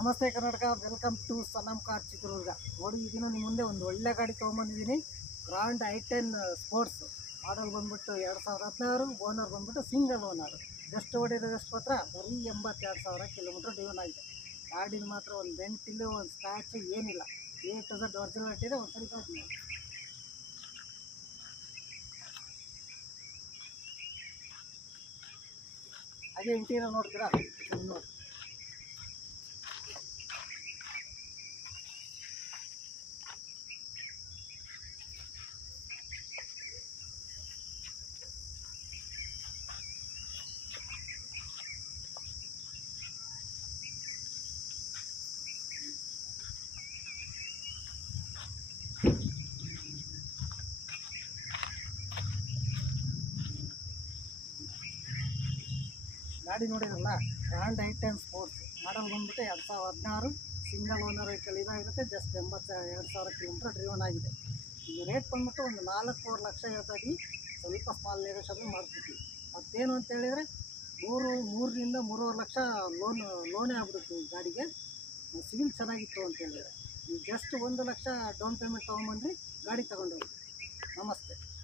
ನಮಸ್ತೆ Karnataka, welcome to Sanam car Chitradurga. ನೋಡಿ, ಈ ದಿನ ನಿಮ್ಮ ಮುಂದೆ ಒಂದು ಒಳ್ಳೆ ಗಾಡಿ ತೊಗೊಂಬಂದಿದ್ದೀನಿ. ಗ್ರಾಂಡ್ i10 ಸ್ಪೋರ್ಟ್ಸ್ ಮಾಡಲ್ ಬಂದ್ಬಿಟ್ಟು 2016, ಓನರ್ ಬಂದ್ಬಿಟ್ಟು ಸಿಂಗಲ್ ಓನರ್. ಜಸ್ಟ್ ಹೊಡಿರೋದಷ್ಟು ಮಾತ್ರ ಬರೀ 82,000 ಕಿಲೋಮೀಟ್ರ್ ಡ್ರೈವನ್ ಆಗಿದೆ. ಗಾಡಿನ ಮಾತ್ರ ಒಂದು ಡೆಂಟಿಲ್ಲ, ಒಂದು ಸ್ಕ್ರ್ಯಾಚ್ ಏನಿಲ್ಲ. A to Z ಒರಿಜಿನಲ್ ಇದೆ. ಒಂದು ಸರಿ ನೋಡಿ, ಹಾಗೆ ಇಂಟೀರಿಯರ್ ನೋಡ್ತೀರಾ? ನೋಡಿ, ಗಾಡಿ ನೋಡಿದ್ರಲ್ಲ, ಗ್ರಾಂಡ್ i10 ಸ್ಪೋರ್ಟ್ಸ್ ಮಾಡಲ್ ಬಂದ್ಬಿಟ್ಟು 2016 ಸಿಂಗಲ್ ಓನರ್ ವೆಹಿಕಲ್ ಇದಾಗಿರುತ್ತೆ. ಜಸ್ಟ್ 82,000 ಕಿಲೋಮೀಟ್ರ್ ಡ್ರೈವನ್ ಆಗಿದೆ. ಈ ರೇಟ್ ಬಂದ್ಬಿಟ್ಟು ಒಂದು 4-4 ಲಕ್ಷ ಹೇಳ್ತಾ ಇದ್ವಿ. ಸ್ವಲ್ಪ ಸ್ಮಾಲ್ ನೆಗೋಷಿಯೇಬಲ್ ಮಾಡ್ಬಿಡ್ತೀವಿ. ಮತ್ತೇನು ಅಂತ ಹೇಳಿದರೆ 3ರಿಂದ 3.5 ಲಕ್ಷ ಲೋನೇ ಆಗ್ಬಿಡುತ್ತೆ ಈ ಗಾಡಿಗೆ. ಸಿವಿಲ್ ಚೆನ್ನಾಗಿತ್ತು ಅಂತ ಹೇಳಿದರೆ. ನೀವು ಜಸ್ಟ್ 1 ಲಕ್ಷ ಡೌನ್ ಪೇಮೆಂಟ್ ತೊಗೊಂಬಂದ್ರಿ, ಗಾಡಿ ತೊಗೊಂಡೋಗಿ. ನಮಸ್ತೆ.